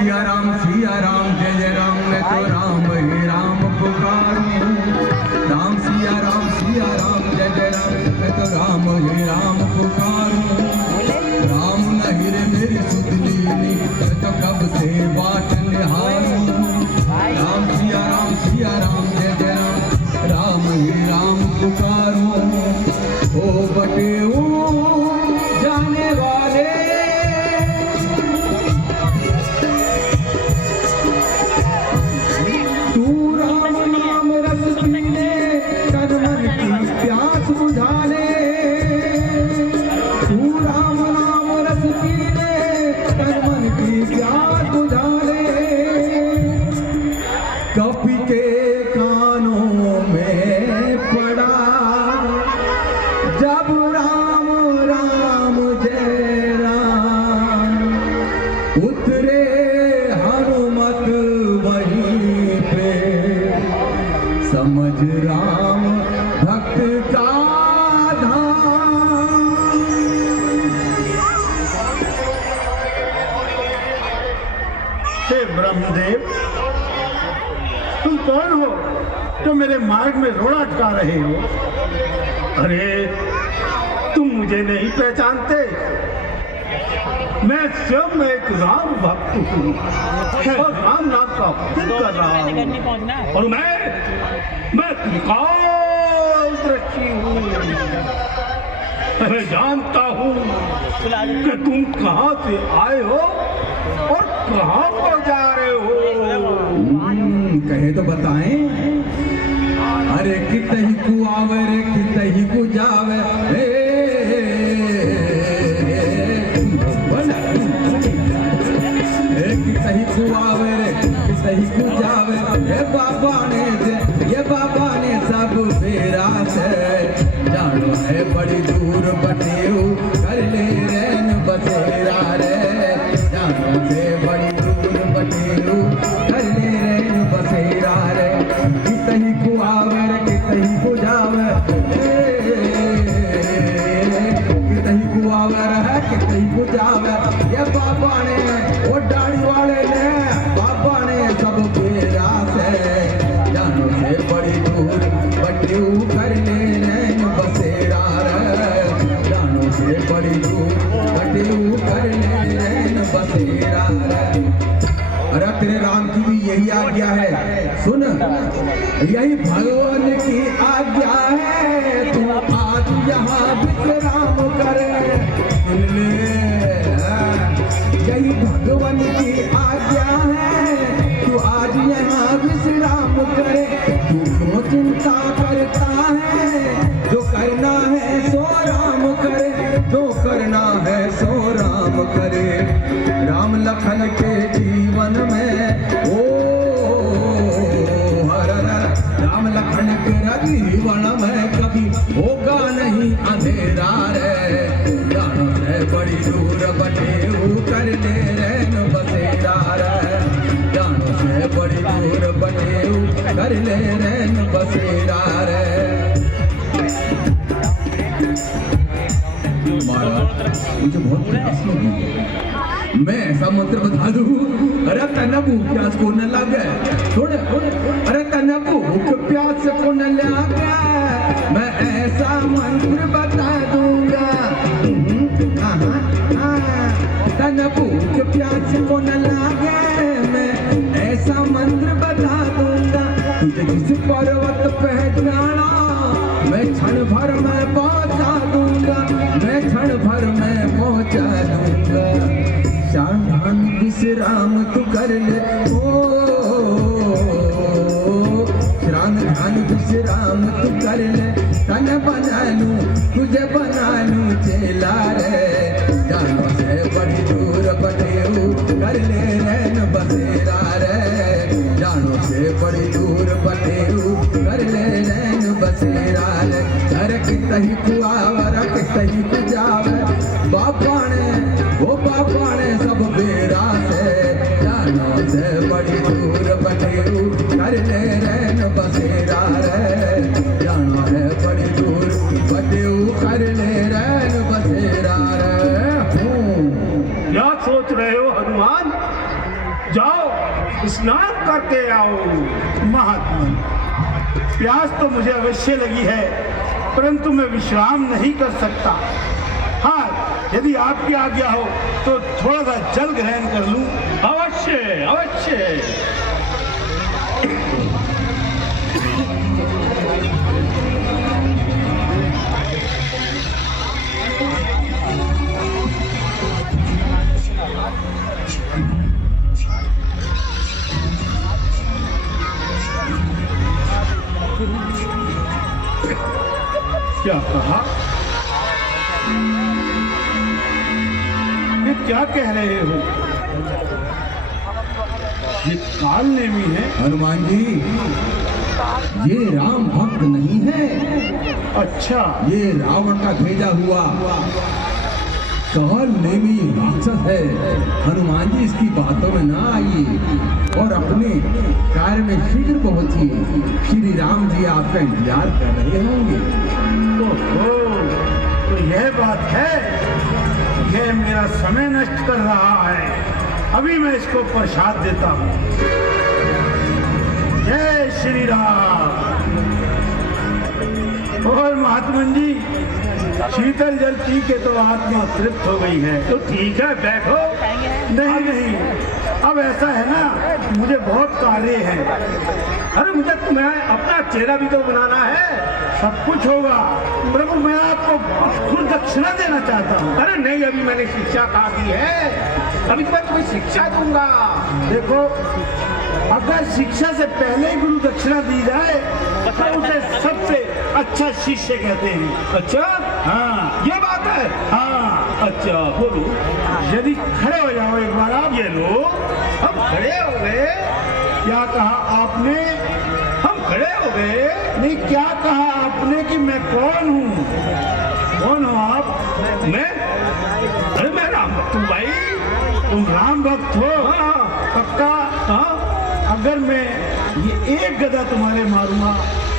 सिया राम जय जय राम, मैं तो राम ही राम पुकारूं। राम सिया राम जय जय राम, मैं तो राम ही राम पुकारूं। राम नहीं रे मेरी सुतली नी, मैं तो कब से बाट निहारूं। राम सिया राम जय जय राम, राम ही राम पुकारूं। ओ बटेऊ जाने वाले, तू राम नाम रस पीने, तन मन की प्यास बुझा ले। तू राम नाम रस पीने, तन मन की प्यास बुझा ले। कपि के कानों में पड़ा जब राम राम जय राम, उतरे हनुमत वहीं पे, समझ राम भक्त का धाम। हे ब्रह्मदेव, तुम कौन हो जो मेरे मार्ग में रोड़ा अटका रहे हो? अरे तुम मुझे नहीं पहचानते? मैं स्वयं एक राम भक्त हूँ और राम नाम का भजन कर रहा हूँ। और मैं त्रिकालदर्शी हूँ। मैं जानता हूँ कि तुम कहाँ से आए हो और कहाँ पर जा रहे हो। कहे तो बताएं। अरे कितही को आवे रे कितही को जावे, कितही को आवे रे कितही को जावे। ये बाबा ने सब फेरा से, जानो है बड़ी दूर बटेऊ, कर ले रैन बसेरा रे। जानो से बड़ी दूर बटेऊ, कर ले रैन बसेरा रे। कितही को आवे रे कितही को जावे, कितही को आवे रे कितही को जावे। ये बाबा ने वो दाढ़ी वाले ने, बाबा ने सब फेरा से, जानो से बड़ी दूर बटेऊ, कर ले रैन बसेरा रे। जानो से बड़ी दूर बटेऊ, कर ले रैन बसेरा रे। अरे तेरे राम की भी यही आज्ञा है, सुन यही भगवान की आज्ञा है। तू आज यहाँ विश्राम करे, सुन ले यही भगवान की आज्ञा है। तू आज यहाँ विश्राम करे। तू क्यों चिंता करता है, जो करना है सो राम करे, जो करना है सो राम करे। राम लखन के जीवन में ओ राम लखन के जीवन में कभी होगा नहीं अंधेरा रे। जानो से बड़ी दूर बटेऊ, कर ले रैन बसेरा रे। जानो से बड़ी दूर बटेऊ, कर ले रैन बसेरा रे। मुझे बहुत प्यास लगी, मैं ऐसा मंत्र बता दूं। अरे तना भूख प्यास को न लगे, थोड़े अरे तना भूख प्यास को न लगे, मैं ऐसा मंत्र बता दूंगा। तना भूख प्यास को न लगे, मैं ऐसा मंत्र बता दूंगा। तुझे जिस पर्वत पे जाना, मैं क्षण भर में पहुंचा दूंगा, मैं क्षण भर में पहुंचा दूंगा। शान विश्राम तू कर ले, ओ ध्यान विश्राम तू कर ले। तन बना लूं तुझे बना लूं चेला रे। जानो से बड़ी दूर बटेऊ, कर ले रैन बसेरा रे। जानो से बड़ी दूर बटेऊ, कर ले रैन बसेरा रे। अरे कितही को आवर कितही को जावे, बाबा ने सब बेरा से। जानो से बड़ी दूर बटेऊ, कर ले रैन बसेरा रे। जानो है बड़ी दूर बटेऊ, कर ले रैन बसेरा रे। क्या सोच रहे हो हनुमान? जाओ स्नान करके आओ। महात्मा, प्यास तो मुझे अवश्य लगी है, परंतु मैं विश्राम नहीं कर सकता। हाँ, यदि आपकी आज्ञा हो तो थोड़ा सा जल ग्रहण कर लूं। अवश्य अवश्य। क्या कहा? ये क्या कह रहे हो? ये काल नेमी है? हनुमान जी, ये राम भक्त नहीं है। अच्छा, ये रावण का भेजा हुआ काल नेमी राक्षस है। हनुमान जी इसकी बातों में ना आइए और अपने कार्य में शीघ्र पहुंचिए। श्री राम जी आपका इंतजार कर रहे होंगे। ओहो, तो यह बात है। यह मेरा समय नष्ट कर रहा है। अभी मैं इसको प्रसाद देता हूँ। जय श्री राम। और महात्मन जी, शीतल जल पी के तो आत्मा तृप्त हो गई है। तो ठीक है, बैठो। नहीं नहीं, अब ऐसा है ना, मुझे बहुत कार्य है। अरे मुझे तुम्हें अपना चेहरा भी तो बनाना है। सब कुछ होगा, प्रभु मैं आपको खुद दक्षिणा देना चाहता हूँ। अरे नहीं, अभी मैंने शिक्षा खा दी है, अभी तो मैं तुम्हें शिक्षा दूंगा। देखो, अगर शिक्षा से पहले ही गुरु दक्षिणा दी जाए तो उसे सबसे अच्छा शिष्य कहते हैं। अच्छा, हाँ, ये बात है। हाँ। अच्छा बोलो। यदि खड़े हो जाओ एक बार आप। ये लो, हम खड़े हो गए। क्या कहा आपने? हम खड़े हो गए। नहीं, क्या कहा आपने कि मैं कौन हूँ? कौन हो आप? मैं? अरे मैं राम भक्त हूँ भाई। तुम राम भक्त हो? हाँ। पक्का? हाँ। अगर मैं ये एक गदा तुम्हारे मारूंगा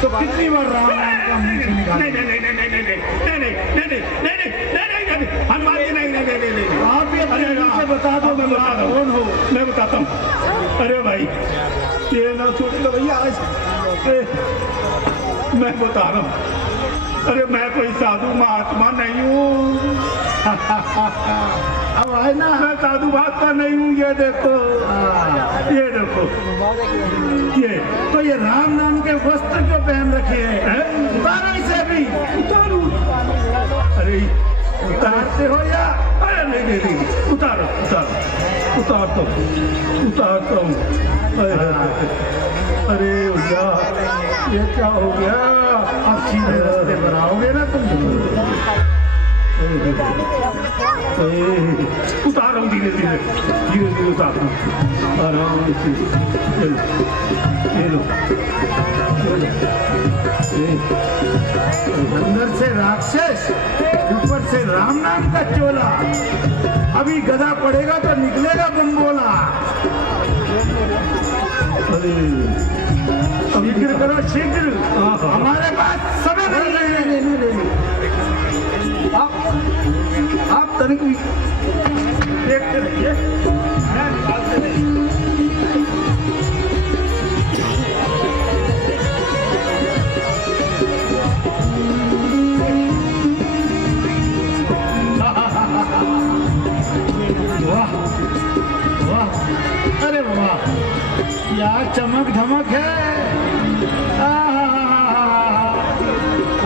तो कितनी बार राम नाम का मुंह से निकाल? नहीं नहीं नहीं नहीं नहीं नहीं नहीं नहीं नहीं नहीं नहीं नहीं नहीं हनुमान जी, नहीं नहीं नहीं नहीं। आप ये अपने मुंह से बता दो मैं बता रहा कौन हो। हूँ, मैं बताता हूँ। अरे भाई, ये ना छोड़ दो भैया आज। मैं बता रहा हूँ, अरे मैं कोई साधु महात्मा नहीं हूँ। अब है ना, मैं साधु महात्मा नहीं हूँ। ये देखो, ये देखो, ये तो ये राम नाम के वस्त्र क्यों पहन रखे हैं? उतारो इसे भी। उतारू। अरे उतारते हो या? अरे नहीं नहीं नहीं, उतारो उतारो, उतारता हूँ, उतारता हूँ। अरे भैया, ये क्या हो गया? अब सीधे रास्ते पर आओगे ना तुम? उतार रहा हूँ धीरे धीरे, धीरे धीरे उतार रहा हूँ, आराम से। ये लो, अंदर से राक्षस, ऊपर से राम नाम का चोला। अभी गदा पड़ेगा तो निकलेगा बम्बोला। अरे शीघ्र करो शीघ्र, हमारे पास समय नहीं। आप तनिक भी देखते रहिए, मैं निकालते नहीं। वाह वाह, अरे वाह, क्या चमक धमक है।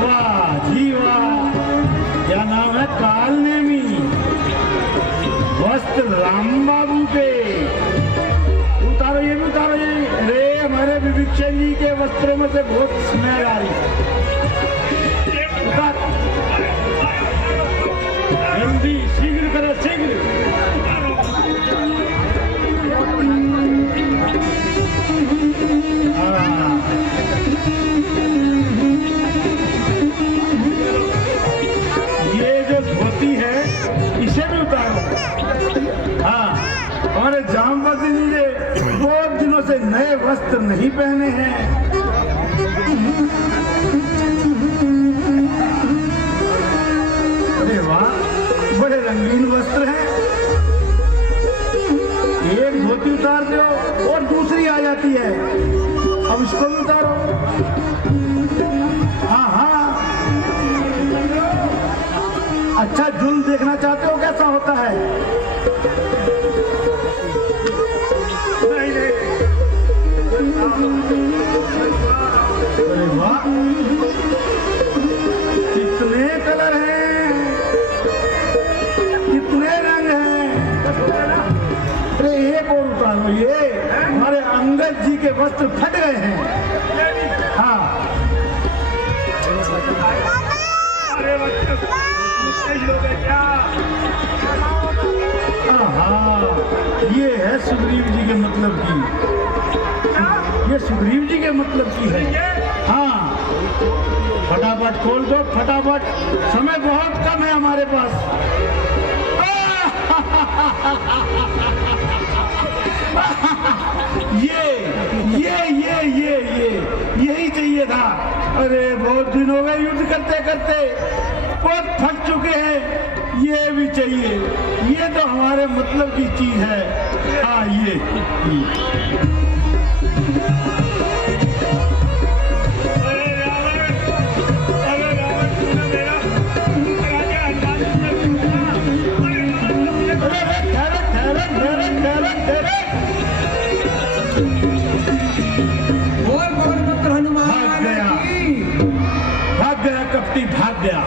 वाह जी वाह, क्या नाम है? काल नेमी। वस्त्र राम बाबू के। उतारो, ये भी उतारो। ये अरे हमारे विभीषण जी के वस्त्रों में से बहुत स्मेल आ रही है। उतार, जल्दी, शीघ्र करो शीघ्र। ये जो धोती है इसे भी उतारो। हाँ, हमारे जामवंत जी ने बहुत दिनों से नए वस्त्र नहीं पहने हैं। अरे वाह, बड़े रंगीन वस्त्र हैं। एक धोती उतार दो और दूसरी आ जाती है। अब इसको भी उतारो। हाँ हाँ, अच्छा जुल्म देखना चाहते हो कैसा होता है? नहीं नहीं, अरे वाह, कितने कलर हैं, कितने रंग हैं। अरे एक और उतारो, ये हमारे अंगद जी के वस्त्र फट गए हैं। हाँ अरे बच्चे सही हो गए क्या? हाँ, ये है सुग्रीव जी के मतलब की, ये सुग्रीव जी के मतलब की है। हाँ, फटाफट खोल दो, फटाफट, समय बहुत कम है हमारे पास। यही चाहिए था। अरे बहुत दिन हो गए युद्ध करते करते, बहुत थक चुके हैं। ये भी चाहिए, ये तो हमारे मतलब की चीज है। हाँ ये। और पवन पुत्र हनुमान भाग गया, भाग गया कपटी, भाग गया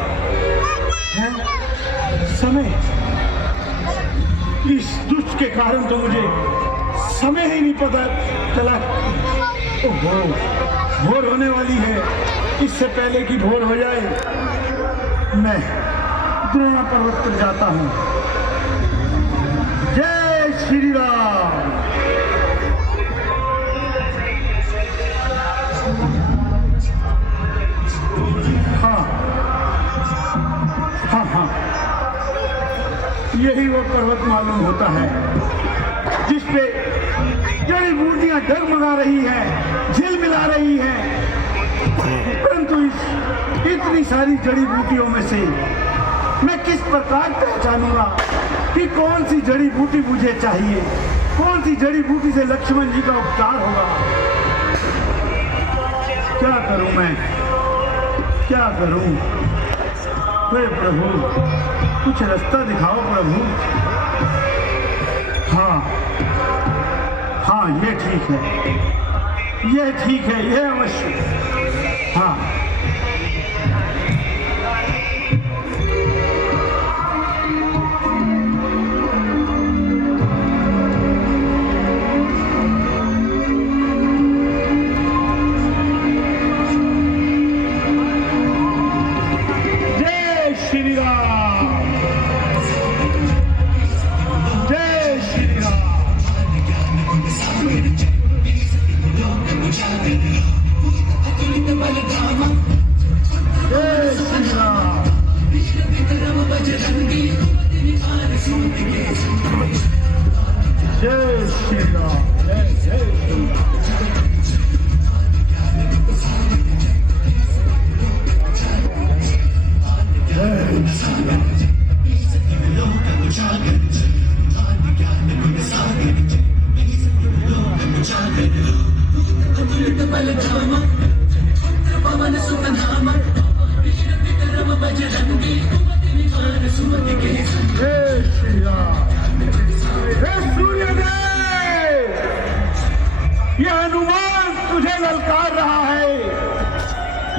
है? समय, इस दुष्ट के कारण तो मुझे समय ही नहीं पता चला। ओहो, भोर होने वाली है। इससे पहले कि भोर हो जाए मैं द्रोण पर्वत पर जाता हूँ। जय श्री राम। हाँ, यही वो पर्वत मालूम होता है जिस पे जड़ी बूटियां डगमगा रही है, झिलमिला रही है। परंतु इस इतनी सारी जड़ी बूटियों में से मैं किस प्रकार पहचानूंगा कि कौन सी जड़ी बूटी मुझे चाहिए, कौन सी जड़ी बूटी से लक्ष्मण जी का उपचार होगा। क्या करूं मैं, क्या करूं? हे प्रभु, कुछ रास्ता दिखाओ प्रभु। हाँ हाँ, ये ठीक है, ये ठीक है, ये अवश्य। हाँ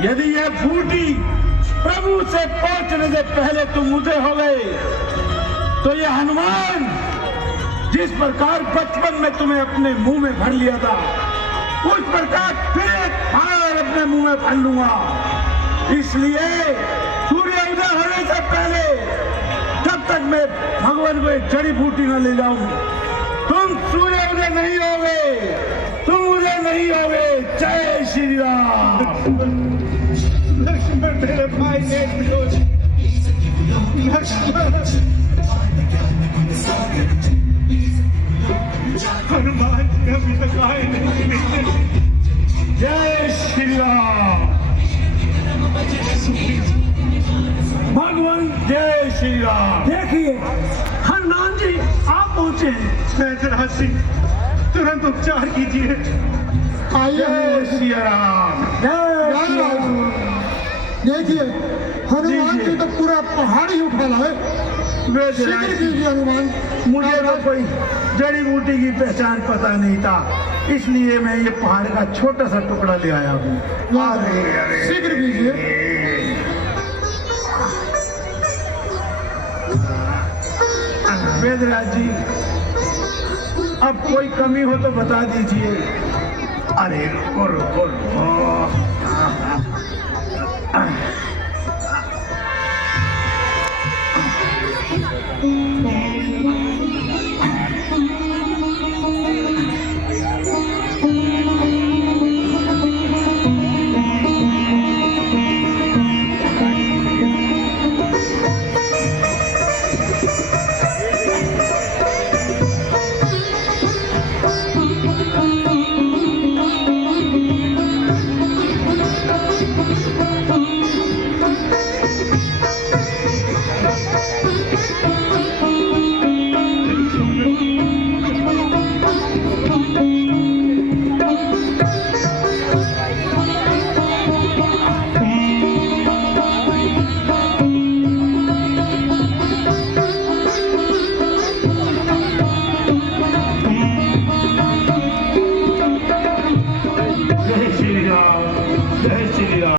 यदि यह बूटी प्रभु से पहुंचने से पहले तुम मुझे हो गए, तो यह हनुमान जिस प्रकार बचपन में तुम्हें अपने मुंह में भर लिया था, उस प्रकार फिर एक बार अपने मुंह में भर लूंगा। इसलिए सूर्य उदय होने से पहले तब तक मैं भगवान को एक जड़ी बूटी न ले जाऊं। तुम सूर्य उदय नहीं होगे, तुम उदय नहीं होगे। जय श्री राम। लक्ष्मण मेरे भाई ने हनुमान जी अभी तक आए नहीं। जय श्री राम। भगवान जय श्री राम। देखिए हनुमान जी आप पहुंचे वैद्यराज सिंह, तुरंत उपचार कीजिए। जय सिया राम, जय राम। देखिए हनुमान जी तो पूरा पहाड़ ही उठा लाए। शीघ्र कीजिए हनुमान। मुझे तो कोई जड़ी बूटी की पहचान पता नहीं था, इसलिए मैं ये पहाड़ का छोटा सा टुकड़ा ले आया हूँ। शीघ्र कीजिए। वेदराज जी, अब कोई कमी हो तो बता दीजिए। अरे रुको रुको रुको,